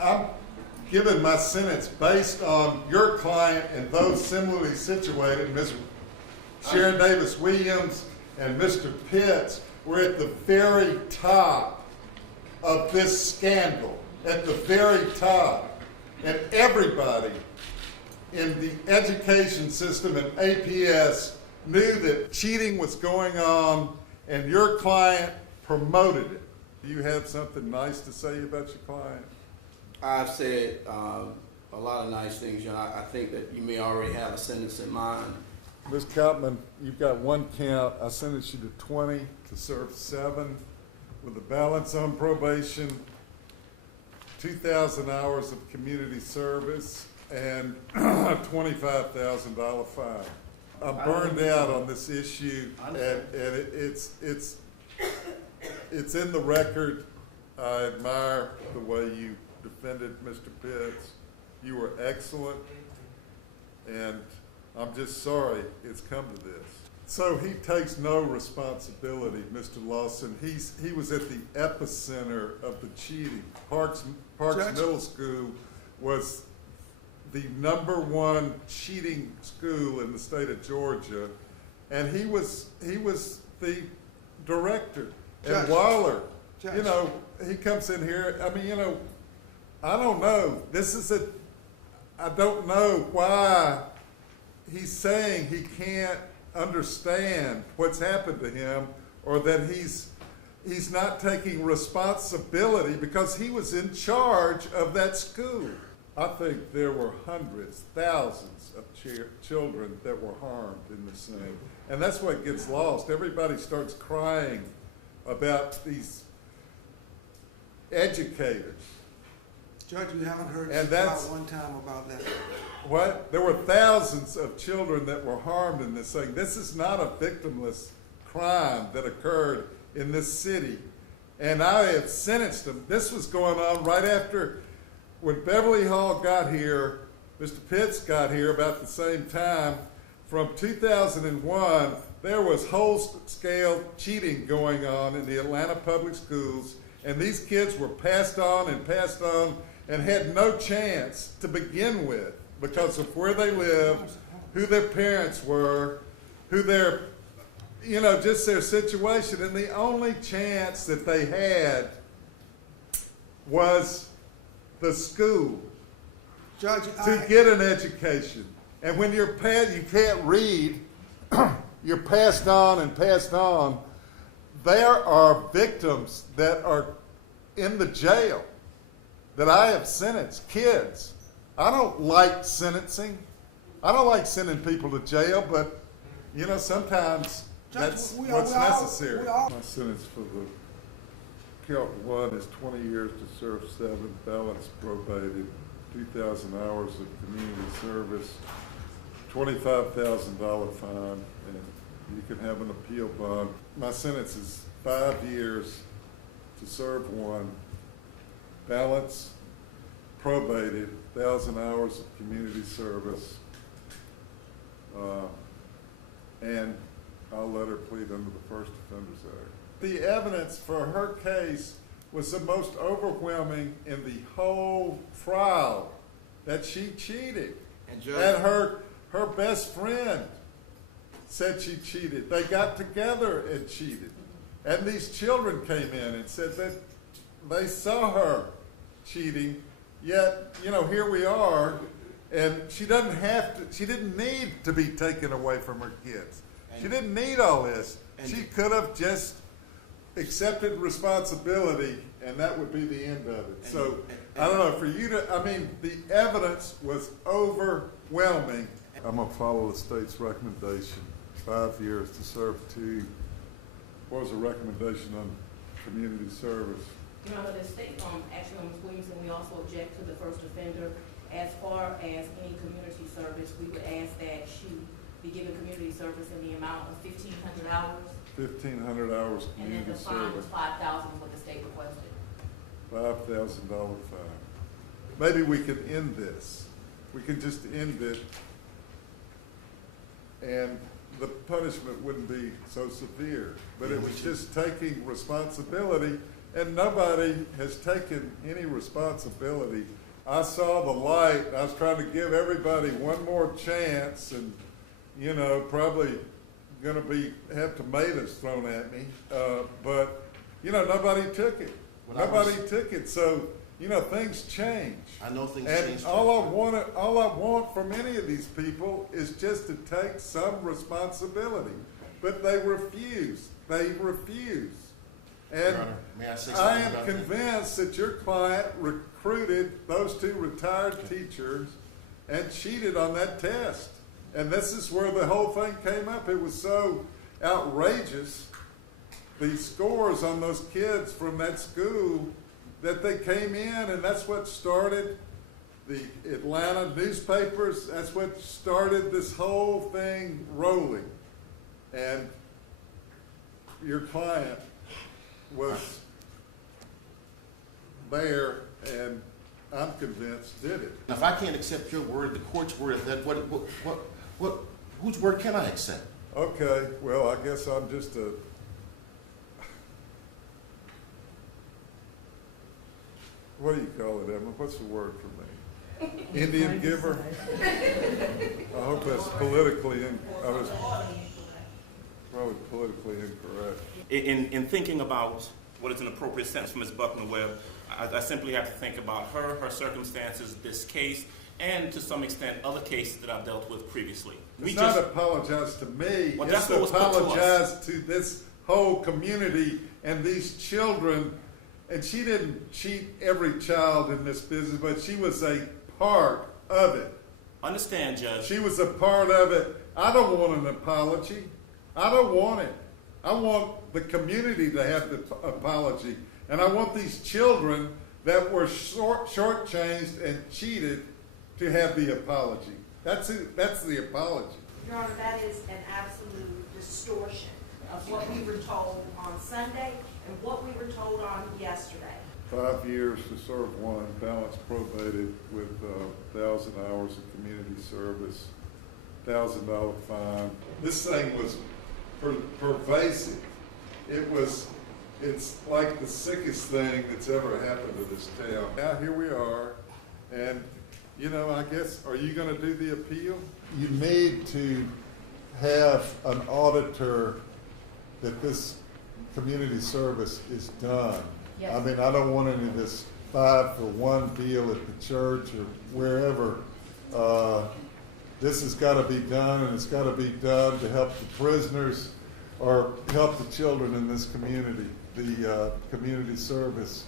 I'm giving my sentence based on your client and those similarly situated, Ms. Sharon Davis Williams and Mr. Pitts were at the very top of this scandal, at the very top. And everybody in the education system and APS knew that cheating was going on, and your client promoted it. Do you have something nice to say about your client? I've said a lot of nice things, John. I think that you may already have a sentence in mind. Ms. Kaufman, you've got one count. I sentenced you to 20 to serve 7 with a balance on probation, 2,000 hours of community service, and a $25,000 fine. I'm burned out on this issue, and it's in the record. I admire the way you defended Mr. Pitts. You were excellent, and I'm just sorry it's come to this. So he takes no responsibility, Mr. Lawson. He was at the epicenter of the cheating. Parks Middle School was the #1 cheating school in the state of Georgia, and he was the director. Judge, and Waller, Judge. you know, he comes in here. I mean, you know, I don't know. I don't know why he's saying he can't understand what's happened to him, or that he's not taking responsibility because he was in charge of that school. I think there were hundreds, thousands of children that were harmed in this thing. And that's what gets lost. Everybody starts crying about these educators. Judge, you haven't heard And about one time about that. What? There were thousands of children that were harmed in this thing. This is not a victimless crime that occurred in this city. And I have sentenced them. This was going on right after, when Beverly Hall got here, Mr. Pitts got here about the same time. From 2001, there was whole-scale cheating going on in the Atlanta public schools, and these kids were passed on and had no chance to begin with because of where they lived, who their parents were, who their, you know, just their situation. And the only chance that they had was the school Judge, to get an education. And when you can't read, you're passed on and passed on. There are victims that are in the jail that I have sentenced, kids. I don't like sentencing. I don't like sending people to jail, but you know, sometimes Judge, that's we what's all- necessary. we all- My sentence for the count 1 is 20 years to serve 7, balanced probated, 2,000 hours of community service, $25,000 fine, and you can have an appeal bond. My sentence is 5 years to serve 1, balance, probated, 1,000 hours of community service, and I'll let her plead under the First Offenders Act. The evidence for her case was the most overwhelming in the whole trial, that she cheated. And Judge, And her best friend said she cheated. They got together and cheated. And these children came in and said that they saw her cheating, yet, you know, here we are, and she didn't need to be taken away from her kids. She didn't need all this. She could have just accepted responsibility, and that would be the end of it. So, I don't know, for you to, I mean, the evidence was overwhelming. I'm gonna follow the state's recommendation, 5 years to serve 2. What was the recommendation on community service? Your Honor, the state, actually, on Ms. Williamson, we also object to the first offender. As far as any community service, we would ask that she be given community service in the amount of 1,500 hours. 1,500 hours And then community the fine was service, $5,000, what the state requested. $5,000 fine. Maybe we could end this. We could just end it, and the punishment wouldn't be so severe. But it was just taking responsibility and nobody has taken any responsibility. I saw the light. I was trying to give everybody one more chance, and you know, probably gonna have tomatoes thrown at me. But you know, nobody took it. Nobody took it. So you know, things change. I know things And change. all I want from any of these people is just to take some responsibility. But they refuse. They refuse. And Your Honor, may I say I something am about that? convinced that your client recruited those two retired teachers and cheated on that test. And this is where the whole thing came up. It was so outrageous, the scores on those kids from that school, that they came in, and that's what started the Atlanta newspapers. That's what started this whole thing rolling. And your client was there, and I'm convinced did it. If I can't accept your word, the court's word, that whose word can I accept? Okay, well, I guess I'm just a, what do you call it, Emma? What's the word for me? Indian giver? I hope that's politically probably politically incorrect. In thinking about what is an appropriate sentence for Ms. Buckner-Webb, I simply have to think about her circumstances, this case, and to some extent other cases that I've dealt with previously. It's not apologize to me, Well, it's that's what was put to us. apologize to this whole community and these children. And she didn't cheat every child in this business, but she was a part of it. Understand, Judge. She was a part of it. I don't want an apology. I don't want it. I want the community to have the apology. And I want these children that were shortchanged and cheated to have the apology. That's the apology. Your Honor, that is an absolute distortion of what we were told on Sunday and what we were told on yesterday. 5 years to serve one, balanced probated with 1,000 hours of community service, $1,000 fine. This thing was pervasive. It's like the sickest thing that's ever happened to this town. Now here we are, and you know, I guess, are you gonna do the appeal? You need to have an auditor that this community service is done. Yes. I mean, I don't want any of this 5-for-1 deal at the church or wherever. This has got to be done, and it's got to be done to help the prisoners or help the children in this community, the community service.